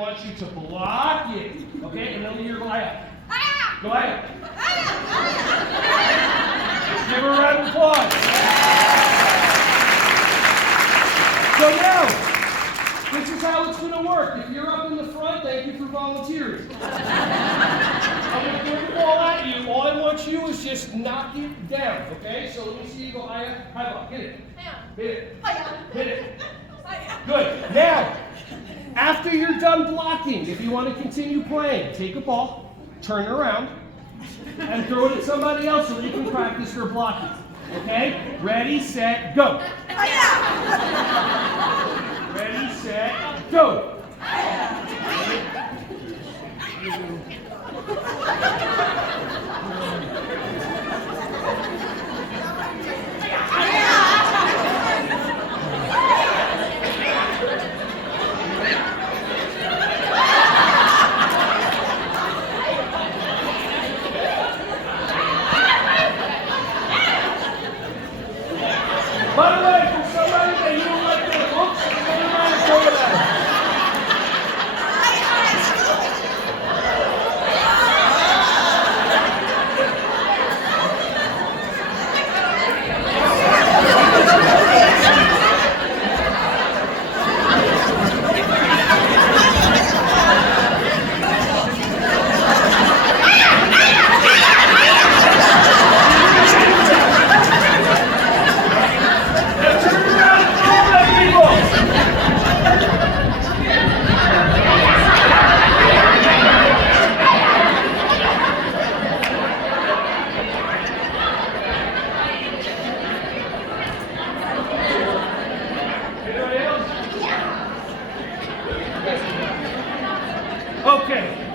I want you to block it, okay? And then you're go ahead. Go ahead. Give her a round of applause. So now, this is how it's going to work. If you're up in the front, thank you for volunteering. I'm going to throw the ball at you. All I want you is just knock it down, okay? So let me see you go high ball. Hit it. Hit it. Hit it. Good. Now, after you're done blocking, if you want to continue playing, take a ball, turn it around, and throw it at somebody else so they can practice their blocking. Okay? Ready, set, go. Ready, set, go. By the way, for somebody that you don't like their looks, turn around and throw it at them. Okay.